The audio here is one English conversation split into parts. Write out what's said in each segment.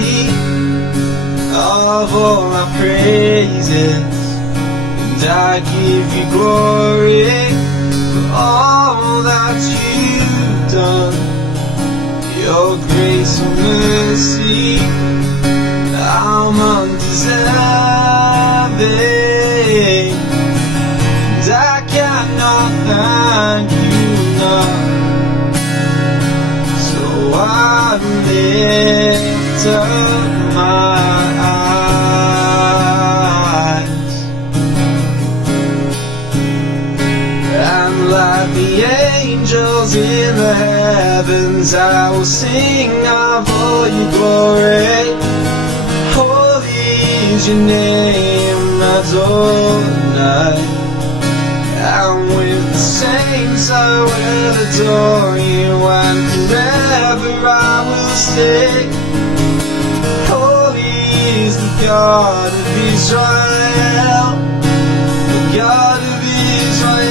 worthy of all our praises, and I give you glory for all that you've done. Your grace and mercy, I'm undeserving, and I cannot thank you enough. So I lift up my eyes, and like the angels in the heavens, I will sing of all your glory. Holy is your name, Adonai. And with the saints I will adore you, and forever I will say, holy is the God of Israel, the God of Israel,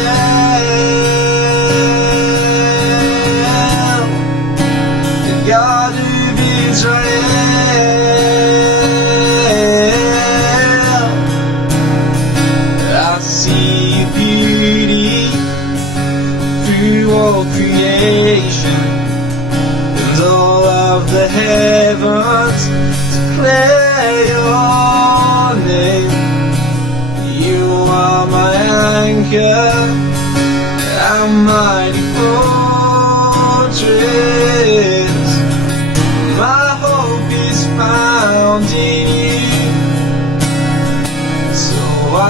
the God of Israel. I see your beauty through all creation, and all of the heavens declare your name. You are my anchor, a mighty fortress. My hope is found in you, so I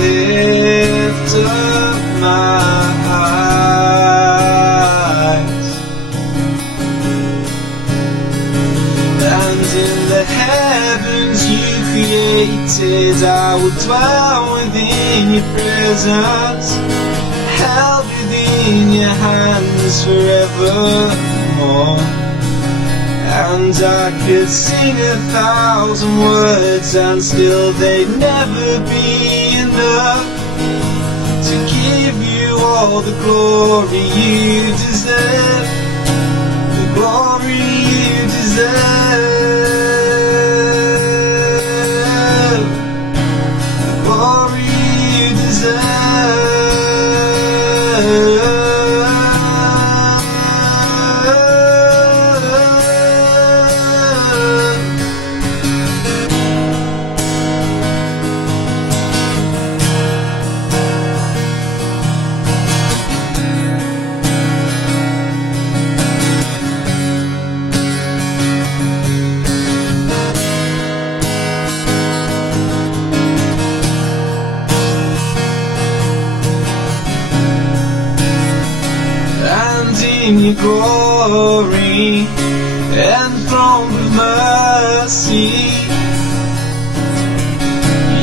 lift up my eyes. And in the heavens you created, I will dwell within your presence, held within your hands forevermore. And I could sing 1,000 words, and still they'd never be enough to give you all the glory you deserve, the glory you deserve, the glory you deserve. In your glory and throne of mercy,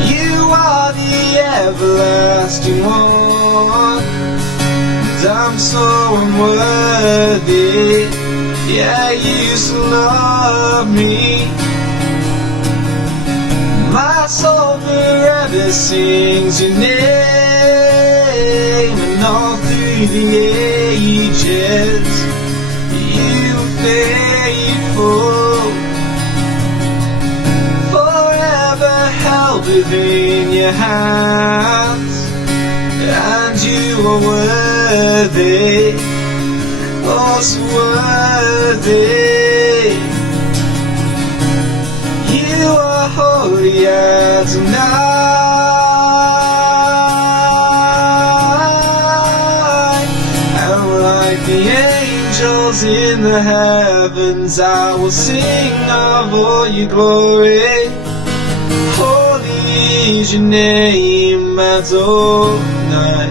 you are the everlasting one, and I'm so unworthy, yeah, you still love me. My soul forever sings your name, and all through the ages you are faithful, forever held within your hands, and you are worthy, oh so worthy. You are holy Adonai, and like the angels in the heavens, I will sing of all your glory. Holy is your name, Adonai.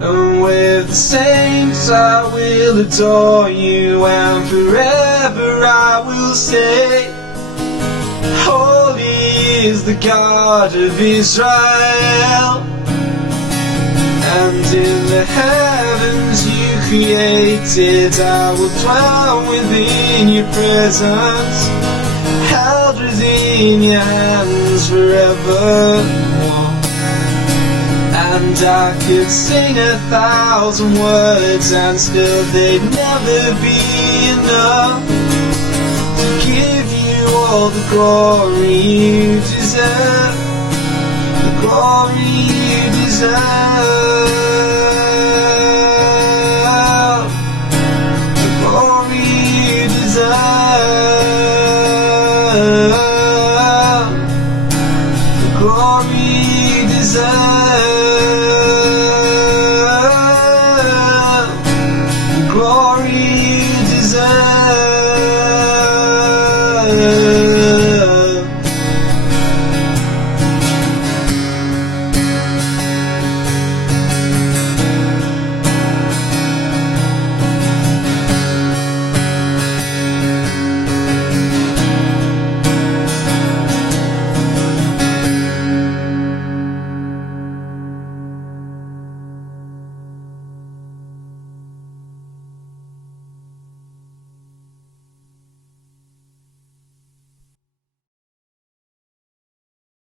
And with the saints I will adore you, and forever I will say, holy is the God of Israel. And in the heavens you created, I will dwell within your presence, held within your hands forevermore. And I could sing 1,000 words, and still they'd never be enough to give all the glory you deserve, the glory you deserve.